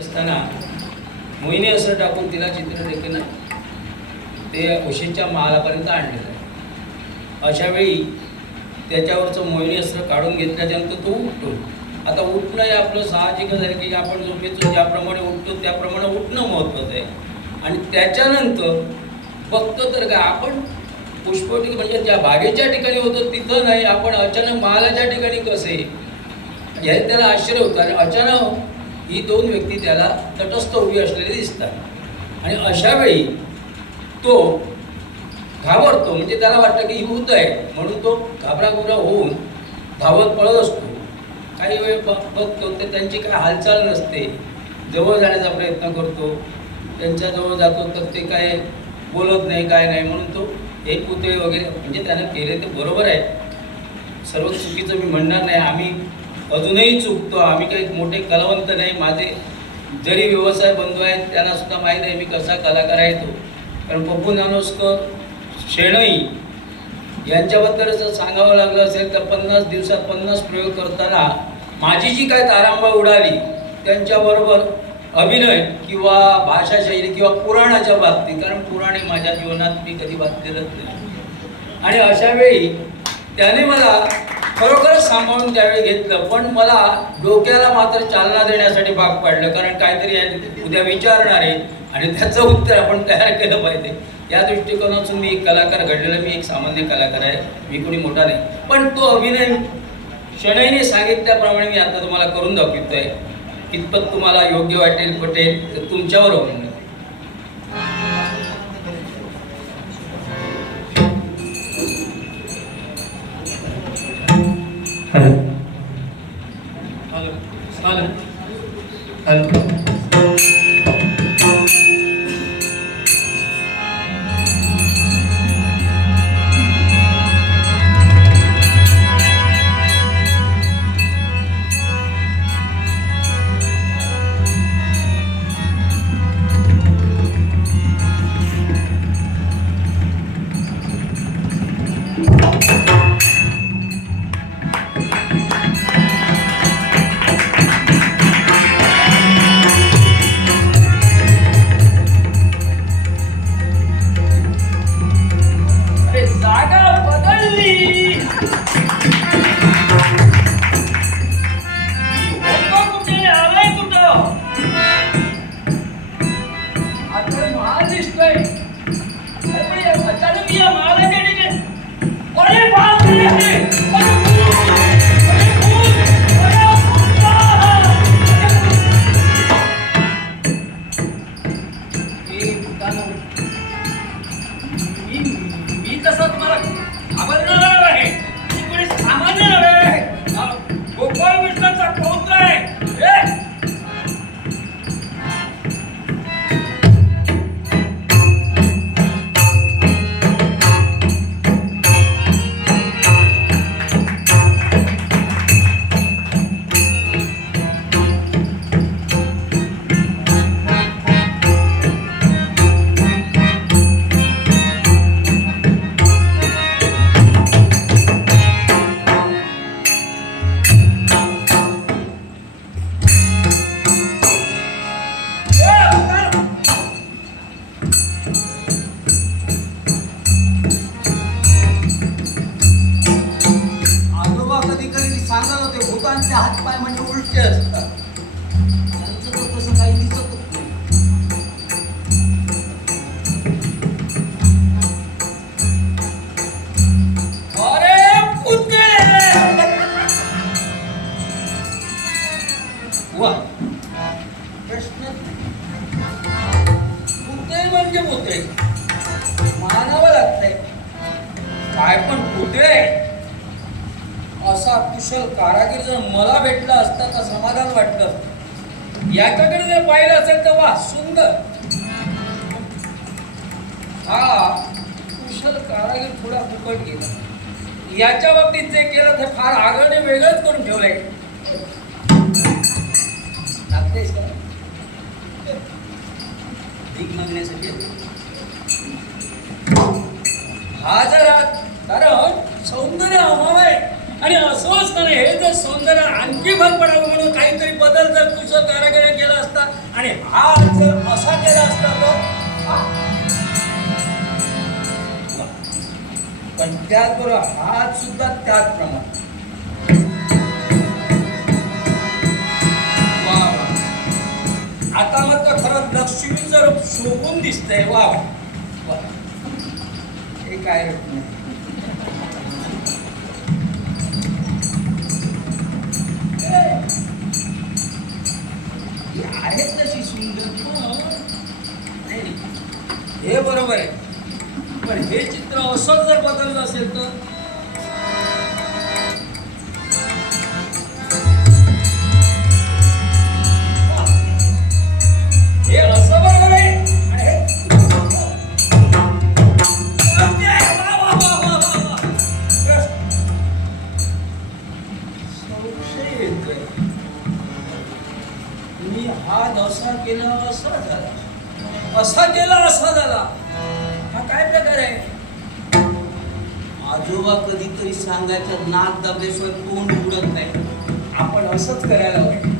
असताना मोहिनी असं टाकून तिला चित्ररेखेनं ते उशीच्या महालापर्यंत आणलेलं आहे. अशा वेळी त्याच्यावरचं मोहिनी अस्त्र काढून घेतल्याच्यानंतर तो उठतो. आता उठणं हे आपलं साहजिकच आहे की आपण झोपेतून ज्याप्रमाणे उठतो त्याप्रमाणे उठणं महत्त्वाचं आहे. आणि त्याच्यानंतर बघतो तर काय आपण पुष्पवटी म्हणजे ज्या बागेच्या ठिकाणी होतो तिथं नाही, आपण अचानक महालाच्या ठिकाणी कसे हे त्याला आश्चर्य होतं. आणि अचानक ही दोन व्यक्ती त्याला तटस्थ उभी असलेले दिसतात आणि अशा वेळी तो घाबरतो. म्हणजे त्याला वाटतं की ही भूत आहे म्हणून तो घाबराघोबरा होऊन धावत पळत असतो. काही वेळ बघतो तर त्यांची काय हालचाल नसते. जवळ जाण्याचा प्रयत्न करतो, त्यांच्याजवळ जातो तर ते काय बोलत नाही काय नाही. म्हणून तो एक पुतळे वगैरे म्हणजे त्यानं केले ते बरोबर आहे, सर्व चुकीचं मी म्हणणार नाही. आम्ही अजूनही चुकतो, आम्ही काही मोठे कलावंत नाही. माझे जरी व्यवसाय बंधू आहेत त्यांना सुद्धा माहीत आहे मी कसा कलाकार आहे तो. कारण पप्पू नानोस्कर, शेणई यांच्याबद्दल जर सांगावं लागलं असेल तर 50 दिवसात 50 प्रयोग करताना माझी जी काय तारांबळ उडाली त्यांच्याबरोबर अभिनय किंवा भाषाशैली किंवा पुराणाच्या बाबतीत, कारण पुराणे माझ्या जीवनात मी कधी वाचलेलंच नाही. आणि अशा वेळी त्याने मला खरोखरच सांभाळून त्यावेळी घेतलं, पण मला डोक्याला मात्र चालना देण्यासाठी भाग पाडलं. कारण काहीतरी उद्या विचारणार आहे आणि त्याचं उत्तर आपण तयार केलं पाहिजे. या दृष्टिकोनातून मी एक कलाकार घडलेला, मी एक सामान्य कलाकार आहे, मी कोणी मोठा नाही. पण तो अभिनय शनईने सांगितल्याप्रमाणे मी आता तुम्हाला करून दाखवतोय. कितपत तुम्हाला योग्य वाटेल पटेल तर तुमच्यावर होऊन हातपाय म्हणजे उलटे असतात. त्यांचं तर तसं काही दिसत नाही. अरे पुतळे वा प्रश्न पुतळे म्हणजे पुतळे मानावं लागतंय काय, पण पुतळे असा कुशल कारागीर जर मला भेटला असता तर समाधान वाटलं. याच्याकडे जर पाहिलं असेल तर वा सुंदर. हा कुशल कारागीर थोडा फुकट गेला. याच्या बाबतीत जे केलं ते फार आगळने वेगळंच करून ठेवलंय. लागतेस का भीक मागण्यासाठी? हा जरा कारण सौंदर्य अमाव आहे. आणि असं असताना हे जर सौंदर्य आणखी भर पडावं म्हणून काहीतरी बदल जर कुशल कारागिरीने केला असता आणि हा जर असा केला असता तर पण त्याचबरोबर हात सुद्धा त्याचप्रमाणे आता मात्र खरं लक्ष्मी जर शोभून दिसतंय वा वा हे काय नाही आहेत तशी सुंदर हे बरोबर आहे पण हे चित्र असं जर बदललं असेल तर हे असं बरोबर आहे संशय येतोय मी हात असा केला असा झाला असा केला असा झाला हा काय प्रकार आहे आजोबा कधीतरी सांगायचं नाक दाबल्याशिवाय तोंड उडत नाही आपण असंच करायला हवं